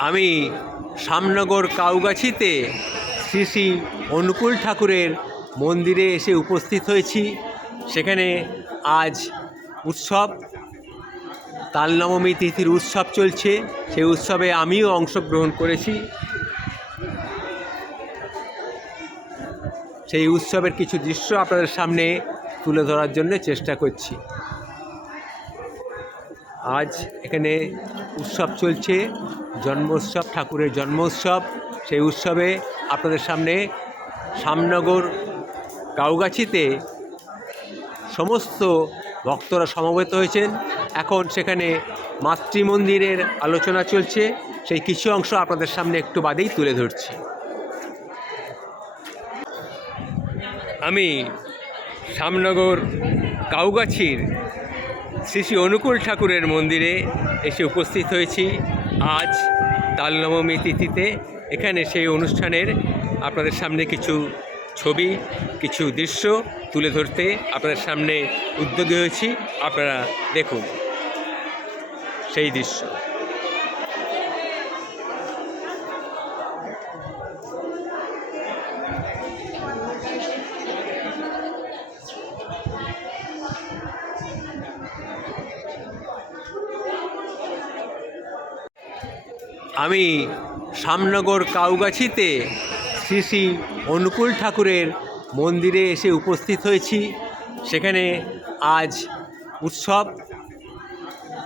আমি শ্যামনগর কাউগাছিতে শ্রী শ্রী অনুকূল ঠাকুরের মন্দিরে এসে উপস্থিত হয়েছি। সেখানে আজ উৎসব, তালনবমী তিথির উৎসব চলছে। সেই উৎসবে আমিও অংশগ্রহণ করেছি। সেই উৎসবের কিছু দৃশ্য আপনাদের সামনে তুলে ধরার জন্য চেষ্টা করছি। আজ এখানে উৎসব চলছে, জন্মোৎসব, ঠাকুরের জন্মোৎসব। সেই উৎসবে আপনাদের সামনে শ্যামনগর কাউগাছিতে সমস্ত ভক্তরা সমবেত হয়েছেন। এখন সেখানে মাতৃমন্দিরের আলোচনা চলছে। সেই কিছু অংশ আপনাদের সামনে একটু বাদেই তুলে ধরছি। আমি শ্যামনগর কাউগাছির শ্রী শ্রী অনুকূল ঠাকুরের মন্দিরে এসে উপস্থিত হয়েছি আজ তালনবমী তিথিতে। এখানে সেই অনুষ্ঠানের আপনাদের সামনে কিছু ছবি, কিছু দৃশ্য তুলে ধরতে আপনাদের সামনে উদ্যোগী হয়েছি। আপনারা দেখুন সেই দৃশ্য। আমি শ্যামনগর কাউগাছিতে শ্রী শ্রী অনুকূল ঠাকুরের মন্দিরে এসে উপস্থিত হয়েছি। সেখানে আজ উৎসব,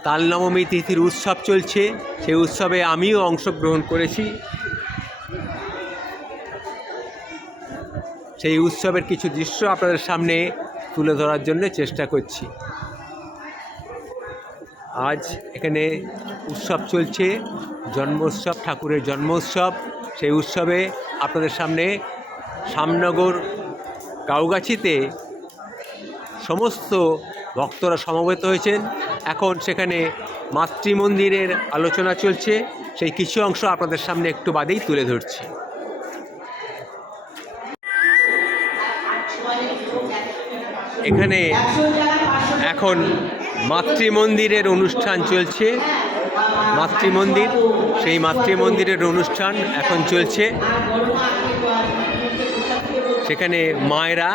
তালনবমী তিথির উৎসব চলছে। সেই উৎসবে আমিও অংশগ্রহণ করেছি। সেই উৎসবের কিছু দৃশ্য আপনাদের সামনে তুলে ধরার জন্য চেষ্টা করছি। আজ এখানে উৎসব চলছে, জন্মোৎসব, ঠাকুরের জন্মোৎসব। সেই উৎসবে আপনাদের সামনে শ্যামনগর কাউগাছিতে সমস্ত ভক্তরা সমবেত হয়েছেন। এখন সেখানে মাতৃমন্দিরের আলোচনা চলছে। সেই কিছু অংশ আপনাদের সামনে একটু বাদেই তুলে ধরছি। এখানে এখন মাতৃমন্দিরের অনুষ্ঠান চলছে। মাতৃমন্দির, সেই মাতৃমন্দিরের অনুষ্ঠান এখন চলছে। সেখানে মায়েরা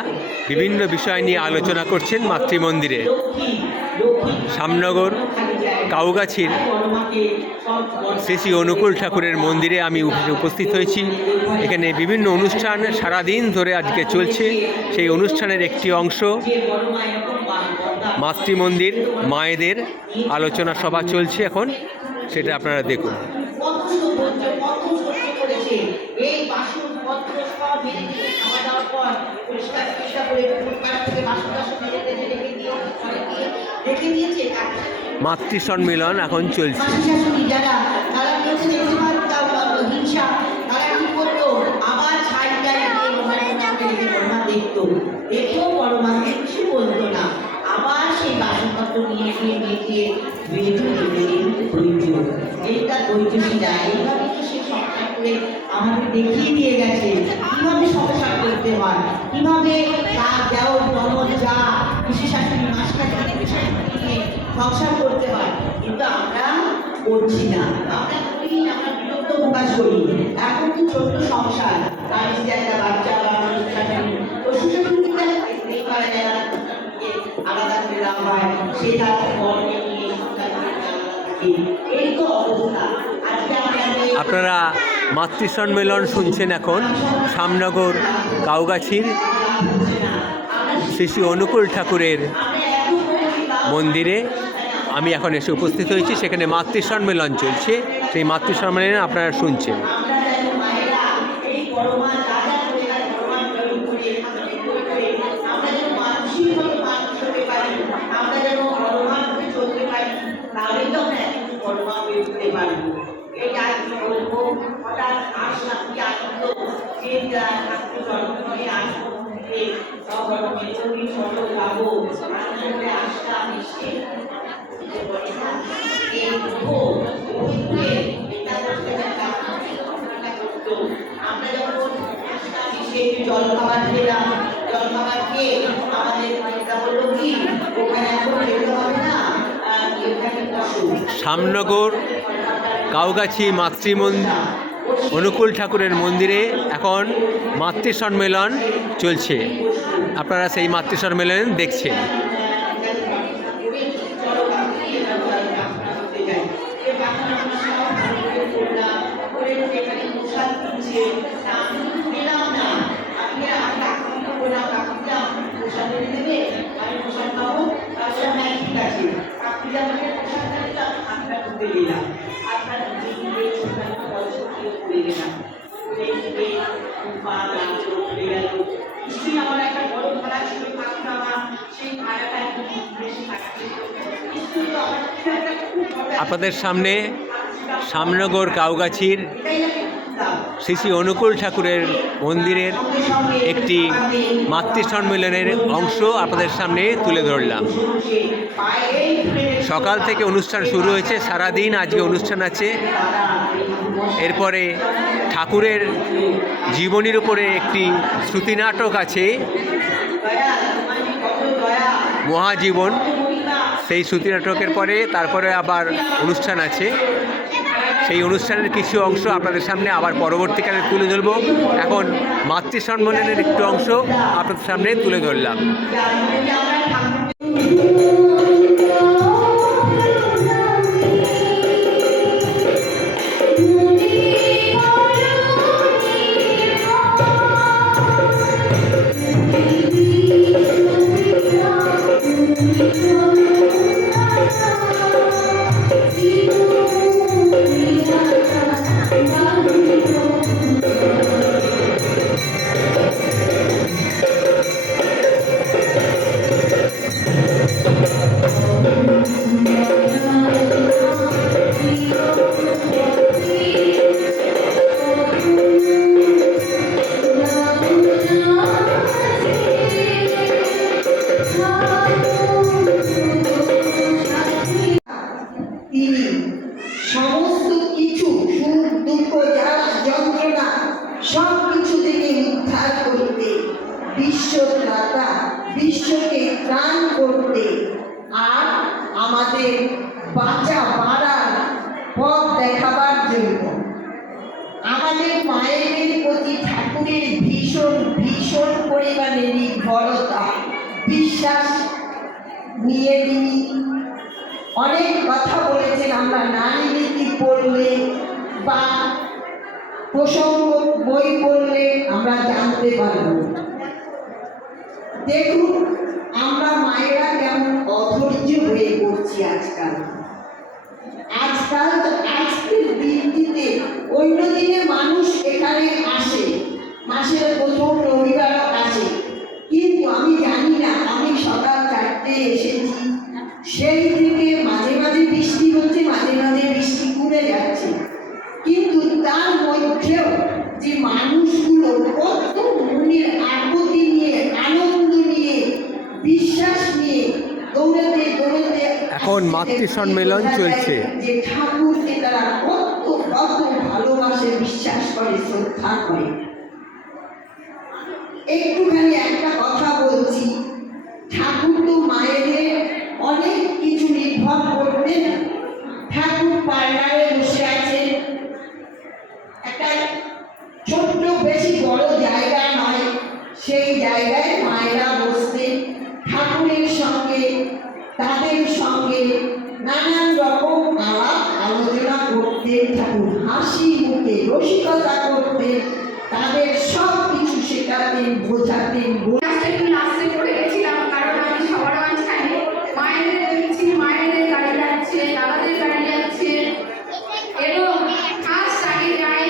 বিভিন্ন বিষয় নিয়ে আলোচনা করছেন মাতৃমন্দিরে। শ্যামনগর কাউগাছির শ্রী শ্রী অনুকূল ঠাকুরের মন্দিরে আমি উপস্থিত হয়েছি। এখানে বিভিন্ন অনুষ্ঠান সারাদিন ধরে আজকে চলছে। সেই অনুষ্ঠানের একটি অংশ মাতৃমন্দির, মায়েদের আলোচনা সভা চলছে এখন, সেটা আপনারা দেখুন। মাতৃ সম্মেলন এখন চলছে। আবার সেই বাসনপত্র নিয়ে গিয়ে মেখে বেঁধে এইটা ধৈর্যশীলা। এইভাবে তো সে সংসার করে আমাদের দেখিয়ে দিয়ে গেছে কিভাবে সংসার করতে হয়, কিভাবে তার দেওর ননদ যা পিসি শাশুড়ি, মাস শাশুড়ি, শাশুড়ি নিয়ে সংসার করতে হয়। কিন্তু আমরা করছি না, আমরা করি, আমরা বিরক্ত প্রকাশ করি। এখন তো ছোট্ট সংসার, বাড়িতে একটা বাচ্চা বা শাশুড়ি, তো শ্বশুরকে দেখতেই পারে না, আলাদা করে দেওয়া হয়, সে তার বরকে নিয়ে এই তো অবস্থা। আজকে আপনারা মাতৃ সম্মেলন শুনছেন এখন শ্যামনগর কাউগাছির শ্রী শ্রী অনুকূল ঠাকুরের মন্দিরে আমি এখন এসে উপস্থিত হয়েছি। সেখানে মাতৃ সম্মেলন চলছে। সেই মাতৃ সম্মেলনে আপনারা শুনছেন। জল খাবার খেলাম, জল খাবার খেয়ে আমাদের বললো কি ওখানে এখন যেতে হবে না, শ্যামনগর কাউগাছি অনুকূল ঠাকুরের মন্দিরে এখন মাতৃ সম্মেলন চলছে। আপনারা সেই মাতৃ সম্মেলন দেখছেন। আপনাদের সামনে শ্যামনগর কাউগাছির শ্রী শ্রী অনুকূল ঠাকুরের মন্দিরের একটি মাতৃ সম্মেলনের অংশ আপনাদের সামনে তুলে ধরলাম। সকাল থেকে অনুষ্ঠান শুরু হয়েছে, সারাদিন আজকে অনুষ্ঠান আছে। এরপরে ঠাকুরের জীবনীর উপরে একটি শ্রুতি নাটক আছে, মহাজীবন। সেই শ্রুতি নাটকের পরে তারপরে আবার অনুষ্ঠান আছে। সেই অনুষ্ঠানের কিছু অংশ আপনাদের সামনে আবার পরবর্তীকালে তুলে ধরব। এখন মাতৃ সম্মেলনের একটু অংশ আপনাদের সামনে তুলে ধরলাম। সমস্ত কিছু সুখ দুঃখ জ্বালা যন্ত্রণা সব কিছু থেকে উদ্ধার করতে, বিশ্বত্রাতা, বিশ্বকে ত্রাণ করতে আর আমাদের বাঁচা বাড়ার পথ দেখাবার জন্য আমাদের মায়েদের প্রতি ঠাকুরের ভীষণ ভীষণ পরিমাণে নির্ভরতা, বিশ্বাস নিয়ে তিনি অনেক কথা বলেছেন। আমরা নারী নীতি পড়লে বা প্রসঙ্গ বই পড়লে আমরা জানতে পারব। দেখুন আমরা মায়েরা কেমন অধৈর্য হয়ে পড়ছি আজকাল। আজকের দিনটিতে অন্য দিনে মানুষ এখানে আসে, মাসের প্রথম রবিবারও আসে, কিন্তু আমি জানি না, আমি সকাল 4টে এসেছি, সেই থেকে মাঝে মাঝে বৃষ্টি হচ্ছে, মাঝে মাঝে বৃষ্টি কমে যাচ্ছে, কিন্তু তার মধ্যেও যে মানুষগুলো কত মনের আকুতি নিয়ে, আনন্দ নিয়ে, বিশ্বাস নিয়ে দৌড়াতে দৌড়াতে এখন মাতৃ সম্মেলন চলছে। যে ঠাকুরকে তারা কত কত ভালোবাসে, বিশ্বাস করে, শ্রদ্ধা করে। একটুখানি একটা কথা বলছি, ঠাকুর তো মায়েদের অনেক কিছু নির্ভর করতেন। ঠাকুর পার্লারে বসে আছেন, একটা ছোট্ট বেশি বড় জায়গা নয়, সেই জায়গায় মায়েরা বসতেন, ঠাকুরের সঙ্গে তাদের সঙ্গে নানান রকম আলাপ আলোচনা করতেন, ঠাকুর হাসি মুখে রসিকতা করতেন, তাদের সব কিছু শেখাতেন, বোঝাতেন। একটু লাস্টে পড়ে গেছিলাম, কারণ আমি সবার মাঝখানে মায়েদের দেখছি, মায়েদের গাড়ি যাচ্ছে, দাদাদের গাড়ি যাচ্ছে, এবং ফার্স্ট আগে যাই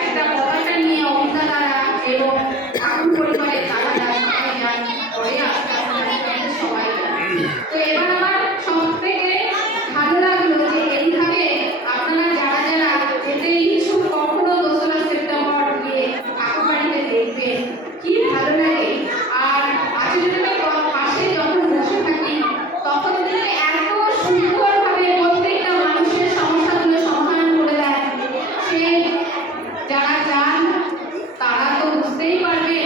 একটা পতাকা নিয়ে অমিতা দ্বারা এবং ঠাকুর পরিবারের দাদারা সবাই যান, পরে আস্তে আস্তে সবাই যান। তো এবার আমার সব থেকে ভালো লাগলো যে এইভাবে আপনারা যারা যারা যেতে ইচ্ছুক, কখনো 2রা সেপ্টেম্বর গিয়ে ঠাকুর বাড়িতে দেখবেন, কি ভালো লাগে। আর আচরণের পাশে যখন বসে থাকি তখন তিনি এত সুন্দরভাবে প্রত্যেকটা মানুষের সমস্যাগুলো সমাধান করে দেয়। সে যারা যান তারা তো বুঝতেই পারবে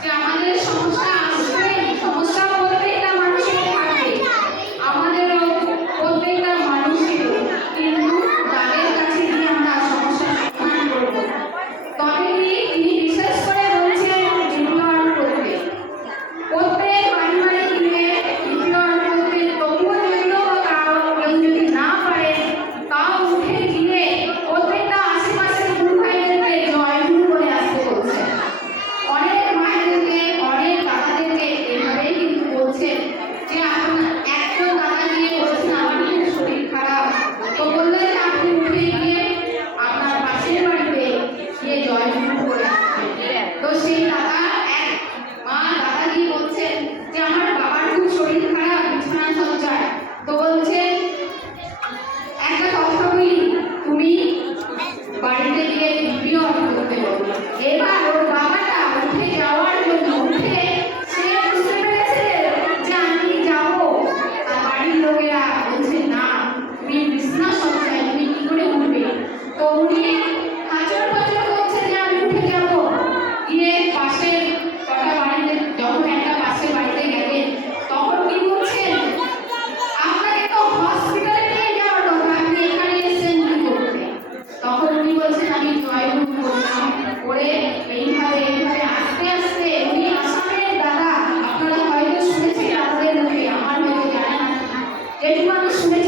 যে আমাদের সমস্যা আসবে, সমস্যা প্রত্যেকটা মানুষের থাকবে,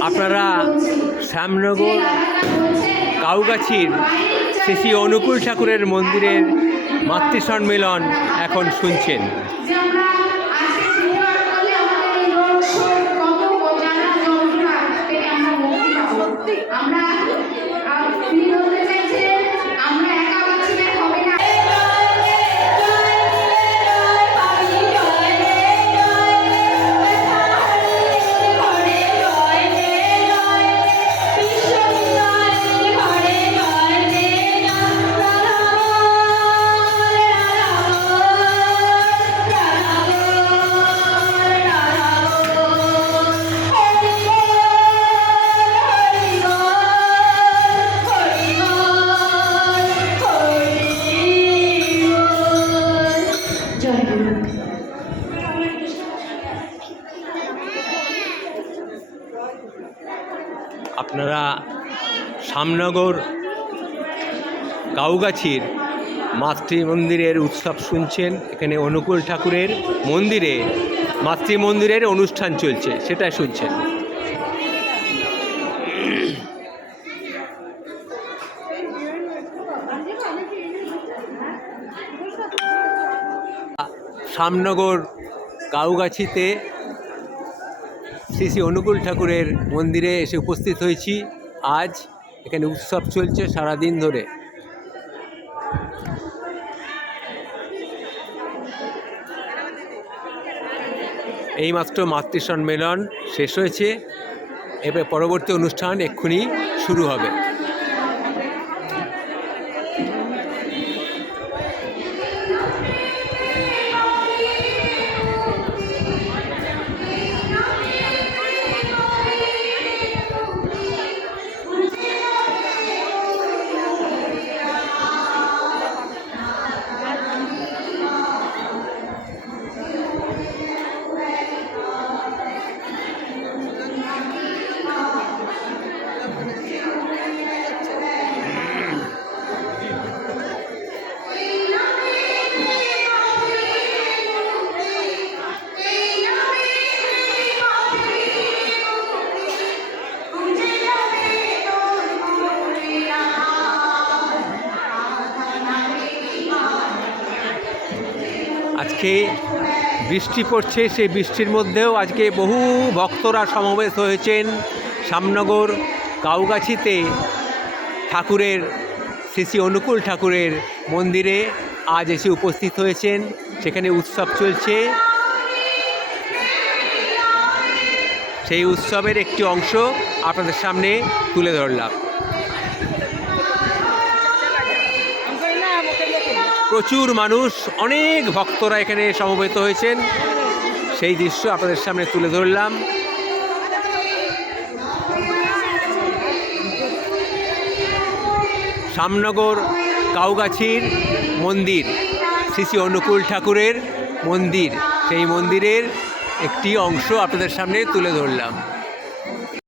আপনারা শ্যামনগর কাউগাছির শ্রী শ্রী অনুকূল ঠাকুরের মন্দিরের মাতৃ সম্মেলন এখন শুনছেন। যে আমরা আজকে চিন্তা করলে আমাদের এই রোগ শোক কত জানা যন্ত্রণা থেকে আমরা মুক্তি পাবো। আমরা তিনি বলতে চাইছেন আমরা একা বাঁচলে হবে না। আপনারা শ্যামনগর কাউগাছির মাতৃ মন্দিরের উৎসব শুনছেন। এখানে অনুকূল ঠাকুরের মন্দিরে মাতৃ মন্দিরের অনুষ্ঠান চলছে, সেটাই শুনছেন। শ্যামনগর কাউগাছিতে শ্রী শ্রী অনুকূল ঠাকুরের মন্দিরে এসে উপস্থিত হয়েছি। আজ এখানে উৎসব চলছে সারাদিন ধরে। এইমাত্র মাতৃ সম্মেলন শেষ হয়েছে, এবার পরবর্তী অনুষ্ঠান এক্ষুনি শুরু হবে। আজকে বৃষ্টি পড়ছে, সেই বৃষ্টির মধ্যেও আজকে বহু ভক্তরা সমাবেশ হয়েছেন শ্যামনগর কাউগাছিতে ঠাকুরের শ্রী শ্রী অনুকূল ঠাকুরের মন্দিরে আজ এসে উপস্থিত হয়েছেন। সেখানে উৎসব চলছে, সেই উৎসবের একটি অংশ আপনাদের সামনে তুলে ধরলাম। প্রচুর মানুষ, অনেক ভক্তরা এখানে সমবেত হয়েছেন, সেই দৃশ্য আপনাদের সামনে তুলে ধরলাম। শ্যামনগর কাউগাছির মন্দির, শ্রী শ্রী অনুকূল ঠাকুরের মন্দির, সেই মন্দিরের একটি অংশ আপনাদের সামনে তুলে ধরলাম।